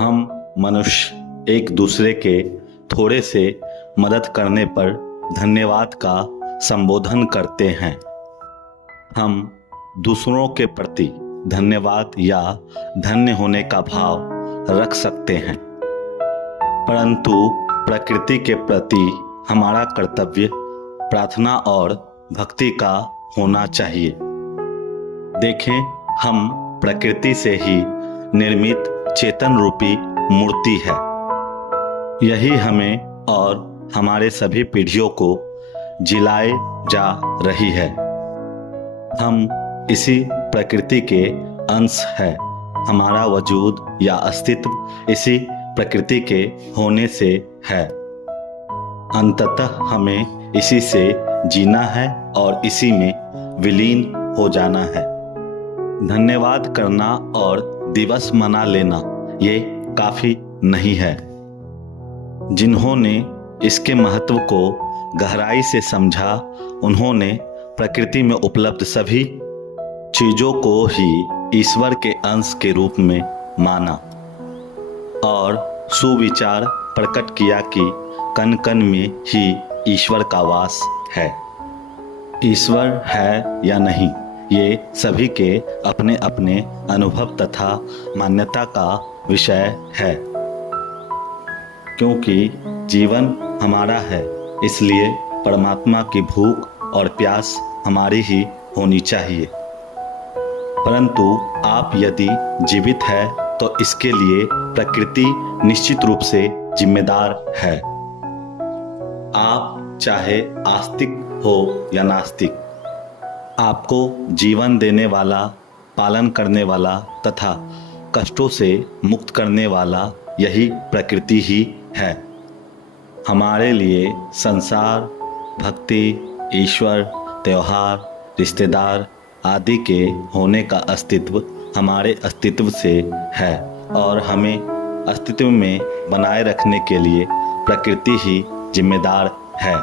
हम मनुष्य एक दूसरे के थोड़े से मदद करने पर धन्यवाद का संबोधन करते हैं। हम दूसरों के प्रति धन्यवाद या धन्य होने का भाव रख सकते हैं, परंतु प्रकृति के प्रति हमारा कर्तव्य प्रार्थना और भक्ति का होना चाहिए। देखें, हम प्रकृति से ही निर्मित चेतन रूपी मूर्ति है। यही हमें और हमारे सभी पीढ़ियों को जिलाए जा रही है। हम इसी प्रकृति के अंश है। हमारा वजूद या अस्तित्व इसी प्रकृति के होने से है। अंततः हमें इसी से जीना है और इसी में विलीन हो जाना है। धन्यवाद करना और दिवस मना लेना ये काफी नहीं है। जिन्होंने इसके महत्व को गहराई से समझा, उन्होंने प्रकृति में उपलब्ध सभी चीजों को ही ईश्वर के अंश के रूप में माना और सुविचार प्रकट किया कि कण कण में ही ईश्वर का वास है। ईश्वर है या नहीं, ये सभी के अपने अपने अनुभव तथा मान्यता का विषय है। क्योंकि जीवन हमारा है, इसलिए परमात्मा की भूख और प्यास हमारी ही होनी चाहिए। परंतु आप यदि जीवित है तो इसके लिए प्रकृति निश्चित रूप से जिम्मेदार है। आप चाहे आस्तिक हो या नास्तिक, आपको जीवन देने वाला, पालन करने वाला तथा कष्टों से मुक्त करने वाला यही प्रकृति ही है। हमारे लिए संसार, भक्ति, ईश्वर, त्योहार, रिश्तेदार आदि के होने का अस्तित्व हमारे अस्तित्व से है और हमें अस्तित्व में बनाए रखने के लिए प्रकृति ही जिम्मेदार है।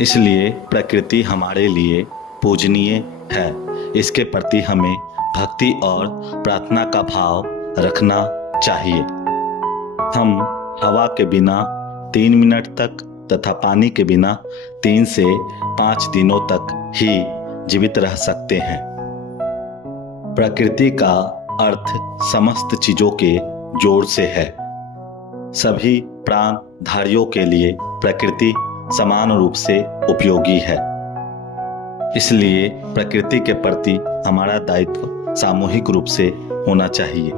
इसलिए प्रकृति हमारे लिए पूजनीय है। इसके प्रति हमें भक्ति और प्रार्थना का भाव रखना चाहिए। हम हवा के बिना 3 मिनट तक तथा पानी के बिना 3 से 5 दिनों तक ही जीवित रह सकते हैं। प्रकृति का अर्थ समस्त चीजों के जोड़ से है। सभी प्राणधारियों के लिए प्रकृति समान रूप से उपयोगी है। इसलिए प्रकृति के प्रति हमारा दायित्व सामूहिक रूप से होना चाहिए।